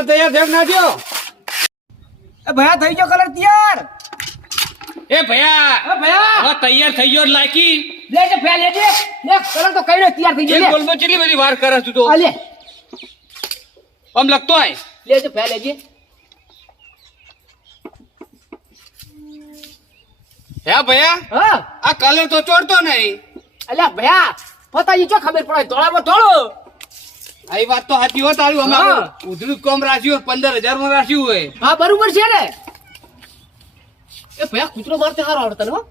Colour તૈયાર થયો નાખ્યો એ ભયા થઈ ગયો કલર તૈયાર. એ ભયા એ ભયા. હા તૈયાર થઈ ગયો લાકી લે જે ફેલે જે. લે કલર તો કઈ તૈયાર થઈ ગયો લે. બોલમાં કેટલી બધી વાર કરે તું તો? આ લે. આમ લગતો આય. લે જે ફેલે જે. હે ભયા હા. આ કલર તો ચોરતો નહીં. અલ્યા ભયા પતાજી ચો ખબર પડે? ધોળામાં ધોળો. આ વાત તો સાચી હો તારું. અમારું ઉધરું કોમ રાખ્યું હોય પંદર હજારમાં રાખ્યું હોય. હા બરોબર છે ને. એ ભયા કૂતરો મારતે હારો આવડતા ને હો.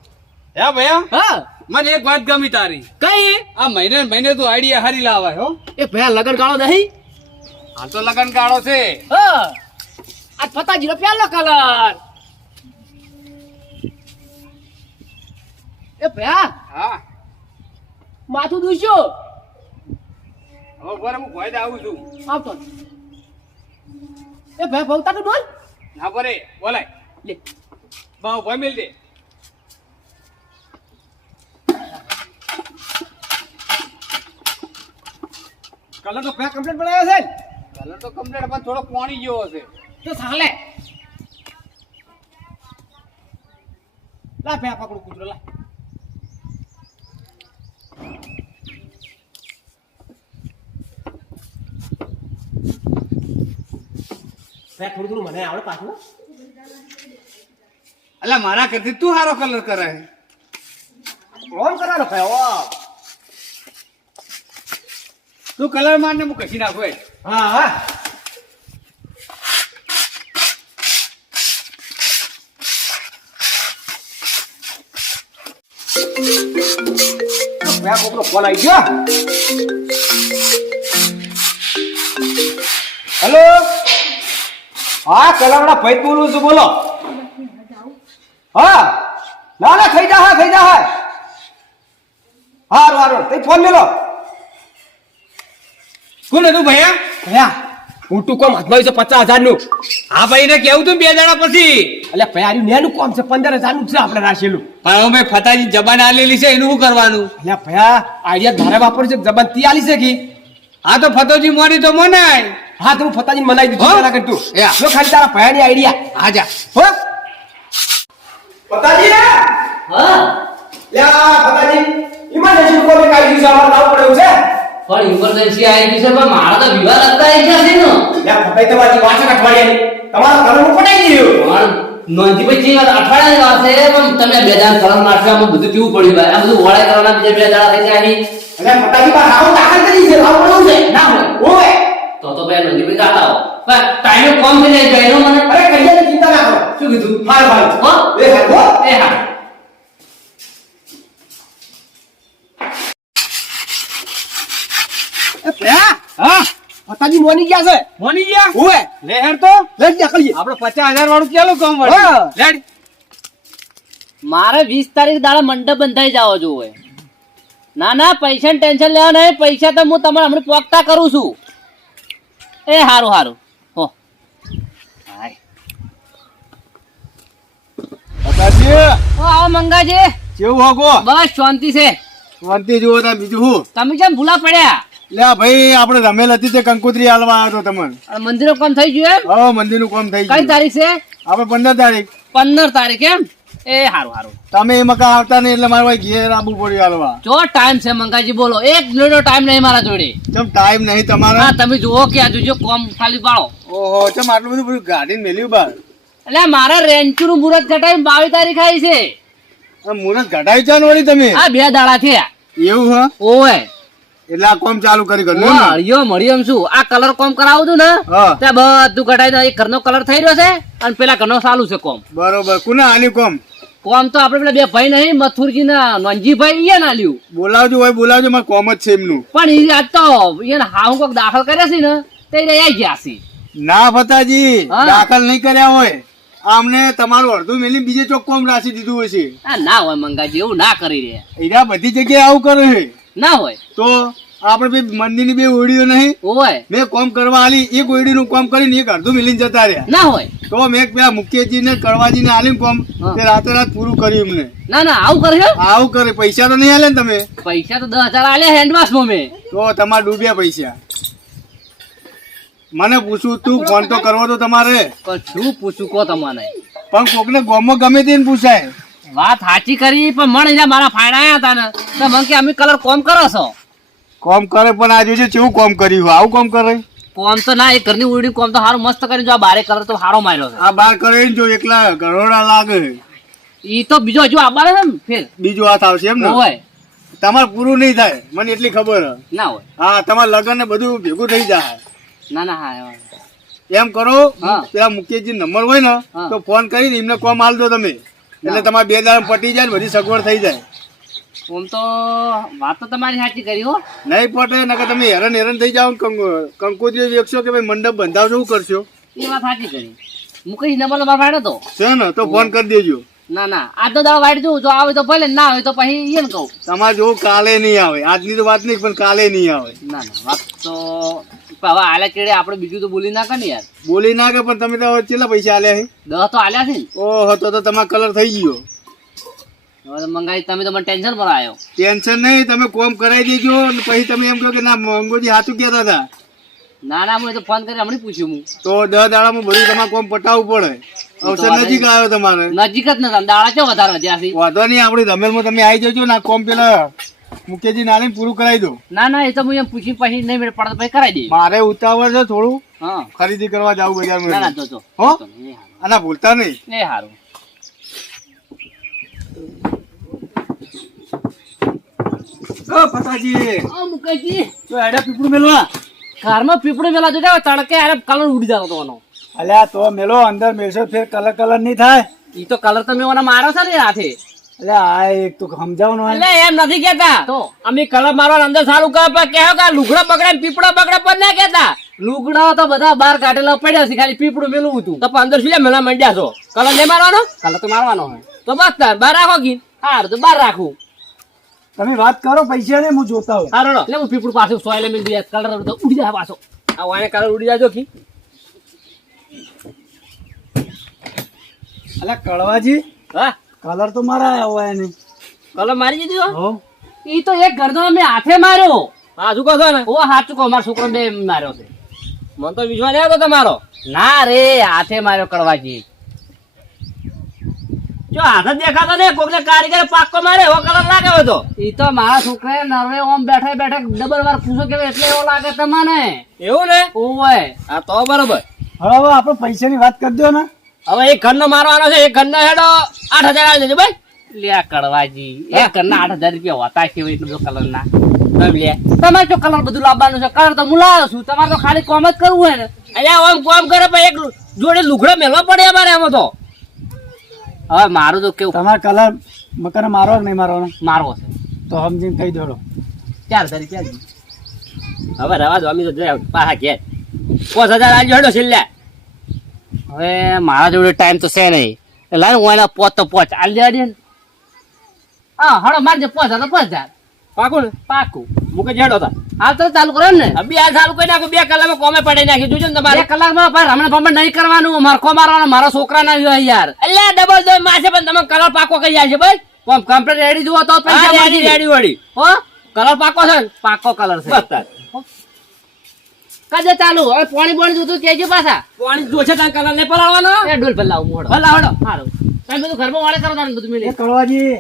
ભયા? હા. મને એક વાત ગમી તારી. કઈ? આ મહિને મહિને તું આઈડિયા હારી લાવાય હો. એ ભયા લગન ગાળો નહીં? હા તો લગન ગાળો છે. હા. આ પતાજી નો પેલો કલર. એ ભયા હા. માથું દુસ્યો હવે બરાબર હું ભોય આવું છું. આવતો એ ભાઈ ભવતા તો બોલ. ના બરે બોલાય. લે. બાવ ભોય મેલ દે. કલર તો ભયા કમ્પ્લીટ બનાવ્યો છે? કલર તો કમ્પ્લીટ પણ થોડો પાણી જેવો હશે. તો સાલે લા ભે પકડું કૂતરો લા. થોડું થોડું મને આવડે પાછું એટલે મારા કરતી તું સારો કલર કરે? કોણ કરારો ભાઈ તું કલર મારને હું કશી નાખું હા હા. મેં કોકનો ફોન આવી ગયો. હેલો હા કલાવડા ભાઈ બોલું છું બોલો. હા ના ના થઈ જા હા થઈ જા હા હારું હારું તે ફોન મેલો. કોણ હતું ભૈયા? ભૈયા. હું તું કોમ હાથમાં છે પચાસ હજારનું હા ભાઈ ને કેવું તું બે દાડા પછી. એટલે ભયા આર્યું નેનું કોમ છે પંદર હજારનું છે આપણે રાખેલું. પણ અમે ફતાજી જબાન આલેલી છે એનું શું કરવાનું? એટલે ભાઈ આઈડિયા ધારે વાપર છે જબાન તી આલી છે કી? હા તો ફતોજી મોની તો મનાય. હા તું ફતાજી મનાઈ દીધું? પેલા કર તું. જો ખાલી તારા ભયાની આઈડિયા હા જા. હો? ફતાજી ને હા. લ્યા ફતાજી ઇમરજન્સી કોલ કાઢી દીધું છે અમારે લાવવું પડ્યું છે? પણ ઇમરજન્સી આવી ગઈ છે પણ મારા તો વિવાહ લગતા આવી ગયા છે ને. લ્યા ફતાજી તમારી વાંચે અઠવાડિયાની તમારા ઘરનું પટાઈ ગયું. નોંધી પછી વાત છે પણ તમે બે દાન કલમ નાખવામાં બધું કેવું પડ્યું ભાઈ? આ બધું વળાઈ કરવાના બીજા બે દાડા થઈ જાય. એટલે ફતાજી પાસે આવું દાખલ કરી છે આવું પડ્યું છે? ના હોય. તો તો બેન પછી દાતા હો. પણ ટાઈમે કોમ થઈ જાય ભાઈ મને અરે કલ્યાણ ચિંતા ના કરો. શું કીધું? હાલ હાલ. હો? એ હાલ હો. એ હાલ. એ ભયા હા? ફતાજી મોની ગયા છે. મોની ગયા? ઓએ લેહર તો. લેટ નીકળીએ. આપડે પચાસ હજાર વાળું કેલો કામ હા. વાળું લેડ મારે વીસ તારીખ દાડા મંડપ બંધાઈ જાવ જોવે ના ના પૈસા ટેન્શન લેવા નહીં. પૈસા તો હું તમારે હમણાં પોકતા કરું છું. એ સારું હારું. હો. હો આવો મંગાજી. કેવું હોગો બસ શાંતિ છે. શાંતિ જુઓ બીજું હું તમે કેમ ભૂલા પડ્યા? લે ભાઈ આપણે રમેલ હતી તે કંકોત્રી હાલવા આવ્યો હતો તમને. અને મંદિરો કામ થઈ ગયું એમ? હવે મંદિરનું કામ થઈ કઈ તારીખ છે? આપણે પંદર તારીખ. પંદર તારીખ એમ? એ હારું હારું. તમે મકા આવતા નહીં એટલે મારે ઘેર આબુ પડ્યું હાલવા. જો ટાઈમ છે મંગાજી બોલો. એક મિનિટનો ટાઈમ નહીં મારા જોડે. ચમ ટાઈમ નહીં તમારો? હા તમે જુઓ કે આ જોજો કોમ ખાલી પાડો. ઓહો ચમ આટલું બધું બધું ગાડીને મેલ્યું બાર? એટલે મારા રેન્ચુ નું મુહૂર્ત ઘટાઈ બાવીસ તારીખ આવી છે. આ મુરત ઘટાઈ છે વળી તમે? આ બે દાડા થયા. એવું હા? ઓય એટલે આ કોમ ચાલુ કરી ગયો ને. હળિયો મળ્યો શું? આ કલર કોમ કરાવું છું ને ત્યાં બધું ઘટાઈ. એક ઘરનો કલર થઈ રહ્યો છે અને પેલા ઘરનો ચાલુ છે કોમ. બરોબર કુના આલ્યું કોમ? કોમ તો આપણે પેલા બે ભાઈ નહીં મથુરજી ના નોનજીભાઈ એ ના લ્યું. બોલાવજો હોય બોલાવજો મારે કોમ જ છે એમનું. પણ એ આજ તો એને હાવ કોક દાખલ કર્યા છે ને તે રહી ગયા છે. ના ફતાજી. દાખલ નહીં કર્યા હોય. આમને તમારું અડધું મેલી બીજે ચોક કોમ રાખી દીધું હશે છે. ના હોય મંગાજી એવું ના કરી રહ્યા. એના બધી જગ્યાએ આવું કરે છે. ના હોય. તો આપણે બે મંદિરની બે ઓડીઓ નહીં. હોય. મેં કોમ કરવા આલી એક ઓડીનું કોમ કરીને એક અડધું મિલીને જતા રહ્યા. ના હોય. તો મેં પેલા મુખ્યજી ને કડવાજી ને કોમ. તે રાતે રાત પૂરું કર્યું એમને. ના ના આવું કરે આવું કરે. પૈસા તો નહીં આલે ને તમે. પૈસા તો દસ હજાર આલ્યા હેન્ડવાશમાં. તો તમારે ડૂબ્યા પૈસા. મને પૂછું તું ફોન તો કરવો તો તમારે. પણ શું પૂછું કહો તમારે પણ કોકને ગોમો ગમે તેને પૂછાય. વાત સાચી કરી પણ મને મારા ફાયડા હતા ને. તો મને કે અમે કલર કોમ કરો છો? કોમ કરે પણ આ જોજે કેવું કોમ કર્યું? આવું કોમ કરે? કોમ તો ના એ ઘરની ઉડી કોમ તો હારું મસ્ત કરીને જો આ બારે કલર તો હારો માર્યો છે. આ બાર કરે જો એકલા ગરોડા લાગે. ઈ તો બીજો હજુ આબારે છે ને ફેર. બીજું હાથ આવશે એમ ને? હોય. તમારે પૂરું નહીં થાય મને એટલી ખબર. ના હોય. હા તમારે લગ્ન ને બધું ભેગું થઈ જાય. ના ના હા. એમ કરો. પેલા મુકેશજી નંબર હોય ને તો ફોન કરી એમને કોમ હાલ દો તમે. એટલે તમારે બે દાડા પટી જાય ને બધી સગવડ થઈ જાય. ઓમ તો વાત તો તમારી સાચી કરી હો. નહીં પટે નકર તમે હેરાન હેરાન થઈ જાઓ કંકોત્રી વેચશો કે ભાઈ મંડપ બંધાવશો શું કરશો? એ વાત સાચી કરી. મુકેશ નંબર મારા વાડ્યો તો? છે ને તો ફોન કરી દેજો. ના ના આજ તો દાડો વાડી જો આવે તો ભલે ના આવે તો પછી એને કહું. તમારે જોવું કાલે નહીં આવે. આજની તો વાત નહીં પણ કાલે નહીં આવે. ના ના વાત તો હવે આલ્યા ચેડે આપણે બીજું તો બોલી નાખે ને યાર. બોલી નાખે પણ તમે તો કેટલા પૈસા આલ્યા છે? દસ તો આલ્યા છે ઓહો તો તમારો કલર થઈ ગયો. હવે તો મંગાઈ તમે તો મને ટેન્શન પર આવ્યો ટેન્શન નહીં તમે કોમ કરાવી દેજો પછી તમે એમ કહો કે ના મંગોજી સાચું કહેતા હતા. ના ના હું તો ફોન કરી હમણાં પૂછ્યું હું. તો દસ દાડામાં બધું તમારે કોમ પટાવવું પડે. અવસર નજીક આવ્યો તમારે. નજીક જ નથી દાડા છે વધારે વાંધો નહીં આપણી રમેલમાં તમે આવી જજો ના કોમ પેલા મુકેશજી નાની પૂરું કરાવી દો. ના ના એ તો હું એમ પૂછી પછી નહીં મેળ પડતો પછી કરાવી દઈએ મારે ઉતાવળ છે થોડું. હા. ખરીદી કરવા જાવ ના ના બજારમાં હો? આના ભૂલતા નહીં. એ હારું. ઓ ફટાજી આ મુકેશજી. તો એડા પીપળું મેલવા? કારમાં પીપળું મેલા જોડે તડકે આરે કલર ઉડી જતો તોનો અલ્યા તો મેલો અંદર મેલશો ફેર કલર કલર નહીં થાય? ઈ તો કલર તમે ઓને મારો છે ને હાથે. એટલે આ એક તું સમજાવવાનું એટલે એમ નથી કેતા તો? અમે કલર મારવા અંદર સારું કહે પણ કહો કે લુગડા બગડે પીપળો બગડે પણ ના કેતા લુગડા તો બધા બહાર કાઢેલા પડ્યા છે ખાલી પીપળું મેલું હતું. તો અંદર શું મેલા મંડ્યા છો. કલર નહીં મારવાનો? કલર તો મારવાનો હોય. તો બસ તાર બહાર રાખો ગી હાર તો બહાર રાખું. તમે વાત કરો પૈસા ને હું જોતા હોય. હારો એટલે હું પીપળું પાછું સોયલે મેં દઈએ કલર તો ઉડી જાય પાછો. આ વાને કલર ઉડી જાજો કી. અલા કળવાજી હા? કલર તો મારા આવ્યા હોય ને. કલર મારી દીધો? હો. ઈ તો એક ઘરનો મેં હાથે માર્યો. હા શું કહો છો ને ઓ સાચું કહો મારો છોકરો બે માર્યો છે. મને તો વિશ્વાસ નહીં આવતો તમારો. ના રે હાથે માર્યો કડવાજી જો હાથ જ દેખાતો ને કોક ને કારીગર પાક્કો મારે એવો કલર લાગે હતો એ તો મારા છોકરા નરવે ઓમ બેઠા બેઠા ડબલ વાર પૂછો કે એટલે એવો લાગે તમને? એવું ને? ઓય હા તો બરોબર. હવે હવે આપણે પૈસાની વાત કરી દો ને. હવે એક ઘરનો મારવાનો છે એક ઘરનો હેડો આઠ હજાર આવી દેજો ભાઈ. લે કડવાજી એક ઘરના આઠ હજાર રૂપિયા હોતા કેવું એટલું બધું કલર ના. તમારે જો કલર બધું લાવવાનું છે? કલર તો હું લાવ્યો છું તમારે તો ખાલી કોમ જ કરવું હોય ને. અહીંયા ઓમ કોમ કરે પણ એક જોડે લુગડો મેળવા પડે અમારે એમાં તો. હવે મારું તો કેવું? તમારે કલર મકાન મારો કે નહીં મારવાનો? મારવો છે. તો સમજીને કહી દોડો ચાર તારી જ. હવે રવા દો અમે તો જઈ પાછા ઘેર. પાંચ હજાર આવજો હેડો છેલ્લે. હવે મારા જોડે ટાઈમ તો છે નહીં. એટલે લાવ હું એના પોત તો પોચ આલ દે ને. હા હડો મારજે પોચ હજાર તો પાંચ હજાર. પાકું પાકું. મૂકે જેડો તા. હાલ તો ચાલુ કરો ને. બે આ ચાલુ કરી નાખો બે કલાકમાં કોમે પડી નાખી. જોજો ને તમારે. બે કલાકમાં પણ હમણાં પણ નહીં કરવાનું. મારખો મારવાનો મારા છોકરા ના આવ્યો યાર. એટલે ડબલ દો માસે પણ તમે કલર પાકો કરી જાય છે ભાઈ. કમ્પ્લીટ રેડી જુઓ તો પૈસા રેડી રેડી વળી. હો? કલર પાકો છે? પાકો કલર છે. કદે ચાલુ? હવે પાણી પાણી જોતું કેજો પાછા. પાણી જોશે ત્યાં કલર ને પલાવવાનો એ ડોલ પલાવ મોડો પલાવડો સારું તમે બધું ઘરમાં વાળે કરો તારે બધું મિલે. કળવાજી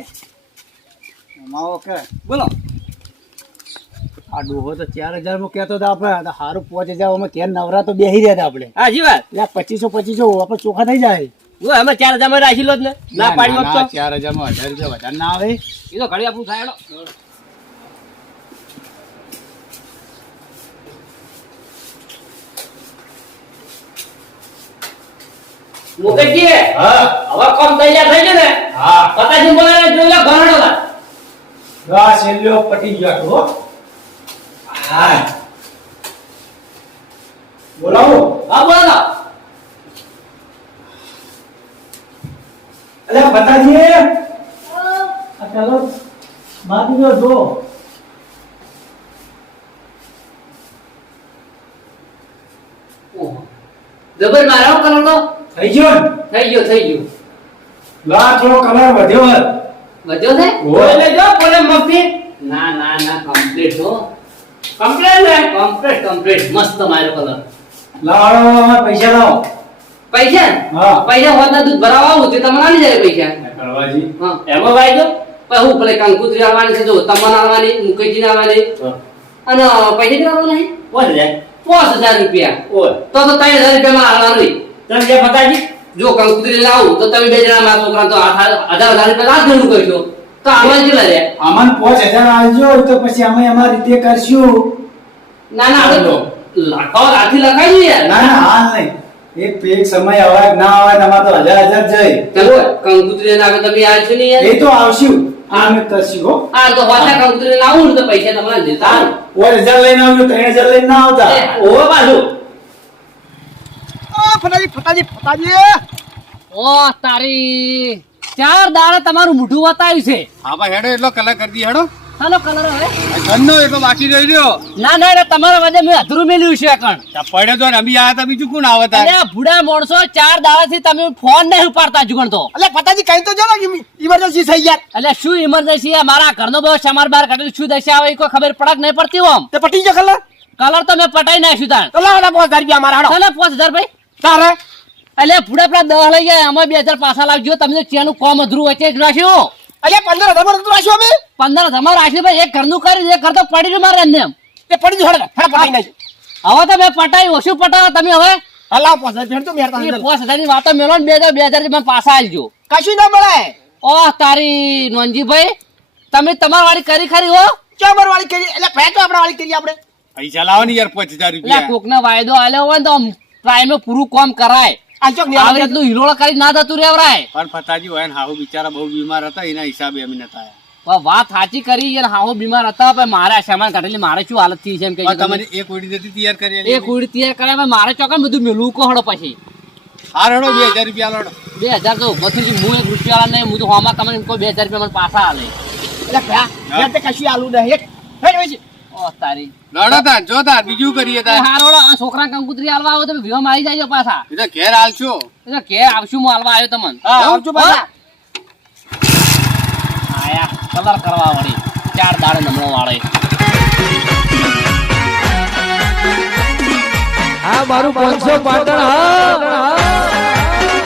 માવો કે. બોલો. આ ડોહો તો ચાર હજારમાં કેતો હતો આપડે સારું પાંચ હજાર અમે ક્યાં નવરા તો બેસી રહ્યા આપણે. હા જી વાત. એટલે પચીસો પચીસો આપણે ચોખા થઈ જાય. જો અમે ચાર હજારમાં રાખી લો જ ને ના પાડી તો. ચાર હજારમાં હજાર રૂપિયા વધારે ના આવે. એ તો ઘડી આપણું થાય મુકેશજી હવે કોમ તૈયાર થઈ ગયું ને? હા. પતાજી બોલાવે જોઈ લો ઘરડો વાર. આ પટી ગયો હો બોલાવો. હા બોલો તો. અરે આ ચાલો મારી ગયો જો જબર મારો કલર નો? થઈ ગયો થઈ ગયો થઈ ગયો. લા થોડો કલર વધ્યો વધ્યો છે? ઓય. લે જો કોને મફતી ના ના ના કમ્પ્લીટ હો. કમ્પ્લીટ ને? કમ્પ્લીટ કમ્પ્લીટ મસ્ત માર્યો કલર લાવો પૈસા લાવો. પૈસા? હા. પૈસા હોતના દૂધ ભરાવા આવું તે તમને આલી જાય પૈસા. કરવાજી હા. એમાં ભાઈ જો પછી હું પેલે કંકુતરી આવવાની છે જો તમને આવવાની મુકેશજી આવવાની અને પૈસા કેટલા આવવાના છે? કોણ જાય પાંચ હજાર રૂપિયા. ઓય. તો તો ત્રણ હજાર રૂપિયામાં આવવાનું તમે જે ફટાજી જો કંકુત્રી લાવું તો તમે બે જણા મારા છોકરા તો આઠ હજાર હજાર રૂપિયા લાખ ઘણું કરશો. તો આમાં કેટલા રે આમાં પાંચ હજાર આવજો તો પછી અમે અમારી રીતે કરશું. ના ના આપણે લાખો લાખી લખાઈ યાર. ના ના હાલ નહીં. એક સમય આવે કે ના આવે અમારે તો હજાર હજાર જાય. ચલો કંકુત્રી ના આવે તમે આ છો ને યાર? એ તો આવશું. આ અમે કરશું હો. આ તો વાતા કંકુત્રી ના આવું ને તો પૈસા તમારે દેતા. ઓર હજાર લઈને આવજો ત્રણ હજાર લઈને ના આવતા. ઓ બાજુ ફટાજી ફટાજી ફટાજી ઓ તારી. ચાર દાડા તમારું મોઢું બતાવ્યું છે. હા ભાઈ હેડો એટલો કલર કરી દી હેડો. હાલો કલર હવે. ઘરનો એટલો બાકી રહી ગયો ના ના ના તમારા વજે મેં અધરું મેલ્યું છે કણ. પડે તો ને અમી આયા તા બીજું કોણ આવે તાર? અને ભૂડા મોણસો ચાર દાડાથી તમે ફોન નહીં ઉપાડતા જુગણ તો. અલે પતાજી કઈ તો જવા ઇમરજન્સી થઈ યાર. એટલે શું ઇમરજન્સી આ? મારા ઘરનો બહુ સમાર બાર કાઢેલું. શું દશા આવે કોઈ ખબર પડક નહીં પડતી હોમ તે પટી ગયો કલર કલર તો મેં પટાઈ નાખ્યું તાણ તો લાવો પાંચ હજાર રૂપિયા મારા હાડો. ચાલે પાંચ હજાર ભાઈ. તારે? એટલે ભૂડા પેલા દહ લઈ ગયા અમે બે હજાર પાછા લાગજો. તમને ચેનું કોમ અધૂરું વચ્ચે જ રાખ્યું. અલે પંદર હજારમાં રાખ્યું અમે? પંદર હજાર રાખ્યું ભાઈ એક ઘરનું કરી એક ઘર તો પડી રહ્યું મારે એમને એમ. તે પડી જો હડે હડે પટાઈ નાખી હવે તો મેં પટાવી ઓછું પટાવો તમે હવે. હા પાંચ હજાર તો મેર પાંચ હજારની વાતો મેળો ને બે હજાર બે હજાર મને પાછા આવજો કશું ના મળે. ઓહ તારી નોનજીભાઈ તમે તમારી વાળી કરી ખરી હો. ચોબર વાળી કરી? એટલે ફેટ આપણા વાળી કરી આપણે? પૈસા લાવો ને યાર પાંચ હજાર રૂપિયા. કોકને વાયદો આલ્યો હોય ને તો પ્રાઇમે પૂરું કામ કરાય. આ ચોક આવી રીતનું હિલોળ કરી ના થતું રેવરાય પણ ફતાજી હોય હાહુ બિચારા બહુ બીમાર હતા એના હિસાબે અમે નતા આયા. વાત સાચી કરી અને હાહુ બીમાર હતા પણ મારે સામાન કાઢેલી મારે શું હાલત થઈ છે એમ કે પણ એક તૈયાર કરી એક કુડી તૈયાર કર્યા મારે ચોકન બધું કોહડો પછી. હાર હેડો બે હજાર રૂપિયા લાડો બે હજાર તો હું એક રૂપિયા નહીં હું તો હોમાં તમને કોઈ બે હજાર રૂપિયા મને પાછા આલે. એટલે કશું આલુ નહીં. લડો તાર. જો તાર બીજું કરીએ તાર. હારોડો આ છોકરા કંકુતરી હાલવા આવો તમે વિવા મારી જાય પાછા. એ ઘેર હાલશો. એ ઘેર આવશું હું હાલવા આવ્યો તમને. હા આવજો પાછા. આયા કલર કરવા વાળી. ચાર દાડે નમણો વાળે. હા મારું પાંચસો પાટણ હા.